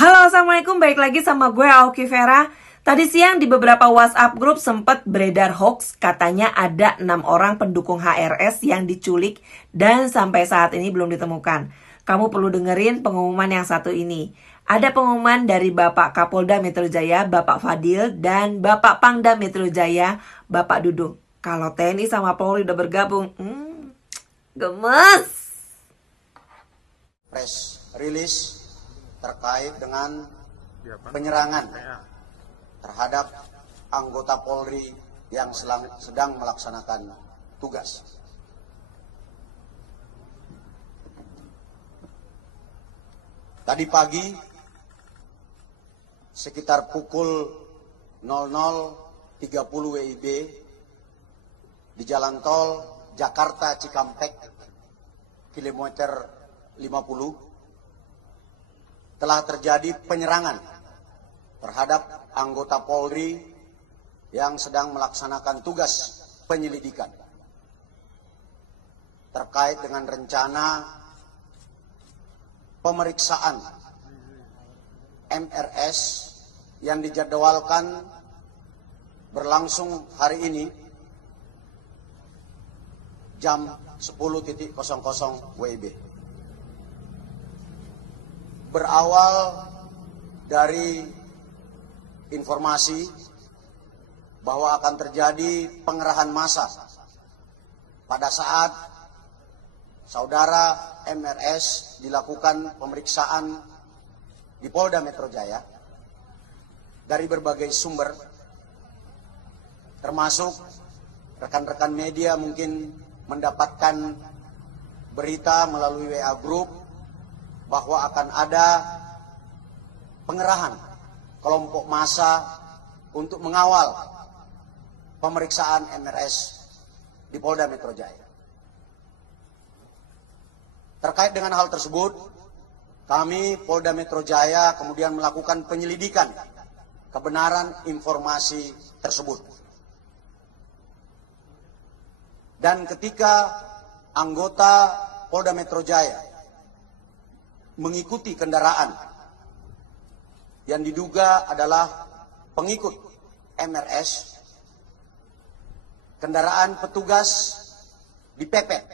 Halo, assalamualaikum. Baik lagi sama gue Aoki Vera. Tadi siang di beberapa WhatsApp grup sempat beredar hoax, katanya ada 6 orang pendukung HRS yang diculik dan sampai saat ini belum ditemukan. Kamu perlu dengerin pengumuman yang satu ini. Ada pengumuman dari Bapak Kapolda Metro Jaya, Bapak Fadil, dan Bapak Pangdam Metro Jaya, Bapak Dudung. Kalau TNI sama Polri udah bergabung, gemes. Press release terkait dengan penyerangan terhadap anggota Polri yang sedang melaksanakan tugas. Tadi pagi sekitar pukul 00.30 WIB di jalan tol Jakarta Cikampek kilometer 50 telah terjadi penyerangan terhadap anggota Polri yang sedang melaksanakan tugas penyelidikan terkait dengan rencana pemeriksaan MRS yang dijadwalkan berlangsung hari ini jam 10.00 WIB. Berawal dari informasi bahwa akan terjadi pengerahan massa pada saat saudara MRS dilakukan pemeriksaan di Polda Metro Jaya dari berbagai sumber, termasuk rekan-rekan media mungkin mendapatkan berita melalui WA Group bahwa akan ada pengerahan kelompok massa untuk mengawal pemeriksaan MRS di Polda Metro Jaya. Terkait dengan hal tersebut, kami Polda Metro Jaya kemudian melakukan penyelidikan kebenaran informasi tersebut. Dan ketika anggota Polda Metro Jaya mengikuti kendaraan yang diduga adalah pengikut MRS, kendaraan petugas dipepet,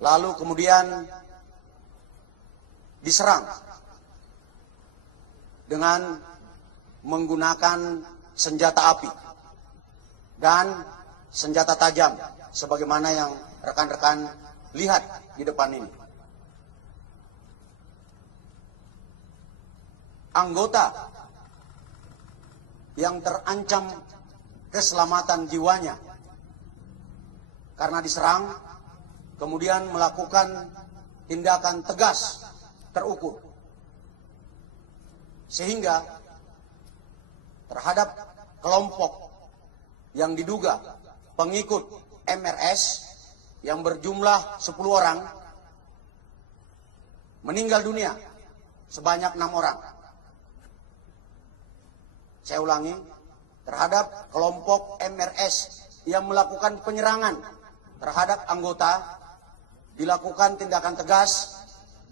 lalu kemudian diserang dengan menggunakan senjata api dan senjata tajam sebagaimana yang rekan-rekan lihat di depan ini. Anggota yang terancam keselamatan jiwanya karena diserang, kemudian melakukan tindakan tegas terukur, sehingga terhadap kelompok yang diduga pengikut MRS yang berjumlah 10 orang meninggal dunia sebanyak 6 orang. Saya ulangi, terhadap kelompok MRS yang melakukan penyerangan terhadap anggota dilakukan tindakan tegas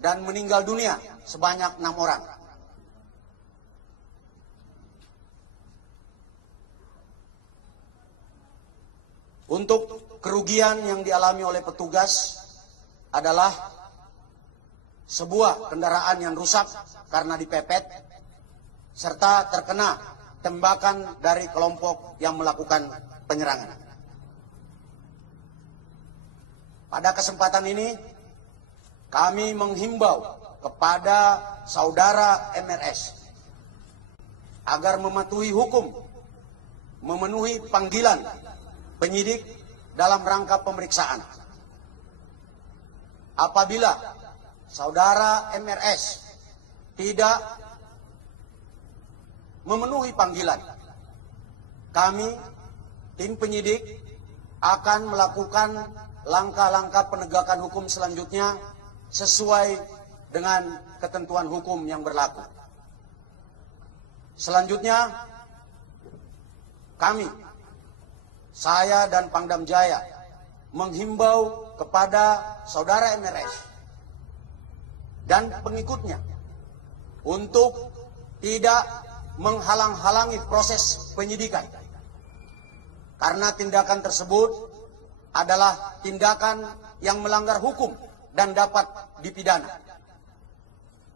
dan meninggal dunia sebanyak 6 orang. Untuk kerugian yang dialami oleh petugas adalah sebuah kendaraan yang rusak karena dipepet, serta terkena tembakan dari kelompok yang melakukan penyerangan. Pada kesempatan ini, kami menghimbau kepada saudara MRS agar mematuhi hukum, memenuhi panggilan penyidik dalam rangka pemeriksaan. Apabila saudara MRS tidak memenuhi panggilan, kami, tim penyidik, akan melakukan langkah-langkah penegakan hukum selanjutnya sesuai dengan ketentuan hukum yang berlaku. Selanjutnya, kami, saya dan Pangdam Jaya menghimbau kepada saudara MRS dan pengikutnya untuk tidak menghalang-halangi proses penyidikan. Karena tindakan tersebut adalah tindakan yang melanggar hukum dan dapat dipidana.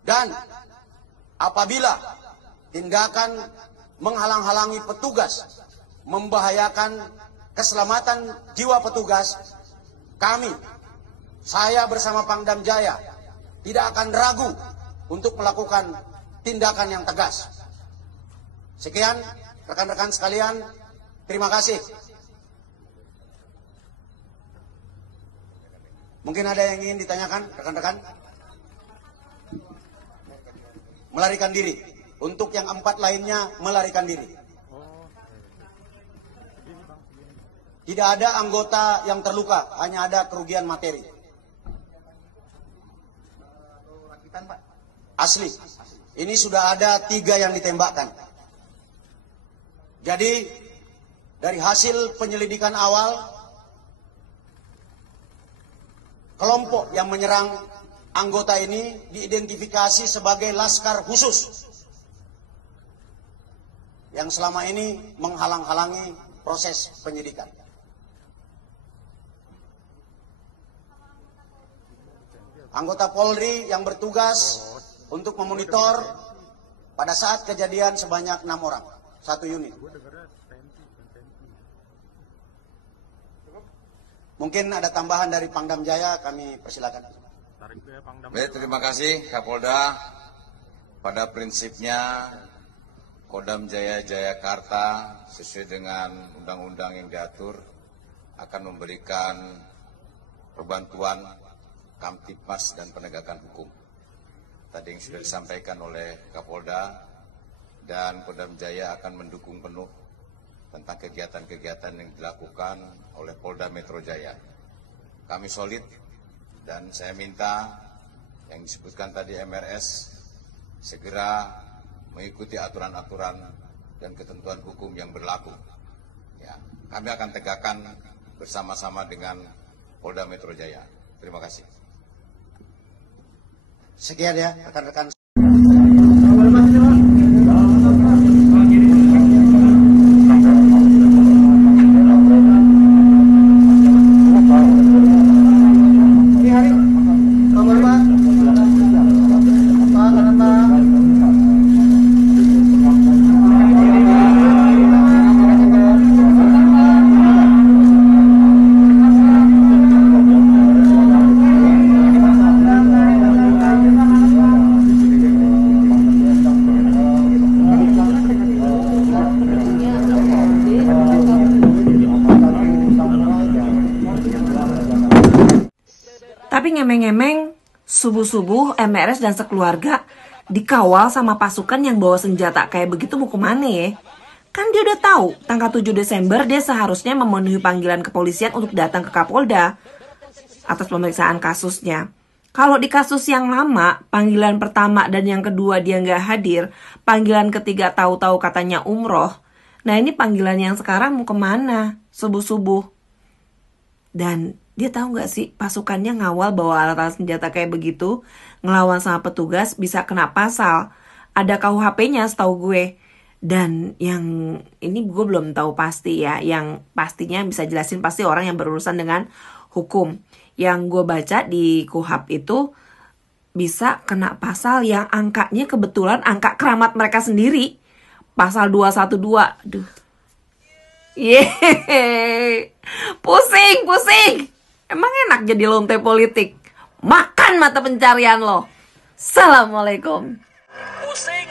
Dan apabila tindakan menghalang-halangi petugas membahayakan keselamatan jiwa petugas, saya bersama Pangdam Jaya tidak akan ragu untuk melakukan tindakan yang tegas. Sekian rekan-rekan sekalian, terima kasih. Mungkin ada yang ingin ditanyakan rekan-rekan? Melarikan diri. Untuk yang 4 lainnya melarikan diri. Tidak ada anggota yang terluka, hanya ada kerugian materi. Asli. Ini sudah ada 3 yang ditembakkan. Jadi dari hasil penyelidikan awal, kelompok yang menyerang anggota ini diidentifikasi sebagai Laskar Khusus yang selama ini menghalang-halangi proses penyidikan. Anggota Polri yang bertugas untuk memonitor pada saat kejadian sebanyak 6 orang, 1 unit. Mungkin ada tambahan dari Pangdam Jaya, kami persilakan. Baik, terima kasih Kapolda. Pada prinsipnya Kodam Jaya Jayakarta sesuai dengan undang-undang yang diatur akan memberikan perbantuan Kamtibmas dan penegakan hukum. Tadi yang sudah disampaikan oleh Kapolda, dan Kodam Jaya akan mendukung penuh tentang kegiatan-kegiatan yang dilakukan oleh Polda Metro Jaya. Kami solid dan saya minta yang disebutkan tadi MRS segera mengikuti aturan-aturan dan ketentuan hukum yang berlaku. Ya, kami akan tegakkan bersama-sama dengan Polda Metro Jaya. Terima kasih. Sekian ya rekan-rekan. Tapi ngemeng-ngemeng, subuh-subuh MRS dan sekeluarga dikawal sama pasukan yang bawa senjata kayak begitu mau kemana ya? Kan dia udah tahu tanggal 7 Desember dia seharusnya memenuhi panggilan kepolisian untuk datang ke Kapolda atas pemeriksaan kasusnya. Kalau di kasus yang lama, panggilan pertama dan yang kedua dia nggak hadir, panggilan ketiga tahu-tahu katanya umroh. Nah ini panggilan yang sekarang mau kemana? Subuh-subuh. Dan dia tahu nggak sih pasukannya ngawal bawa alat-alat senjata kayak begitu, ngelawan sama petugas bisa kena pasal. Ada KUHP-nya setahu gue. Dan yang ini gue belum tahu pasti ya. Yang pastinya bisa jelasin pasti orang yang berurusan dengan hukum. Yang gue baca di KUHP itu bisa kena pasal yang angkanya kebetulan angka keramat mereka sendiri. Pasal 212. Aduh. Yeay. Pusing. Emang enak jadi lonte politik. Makan mata pencarian lo. Assalamualaikum. Pusing.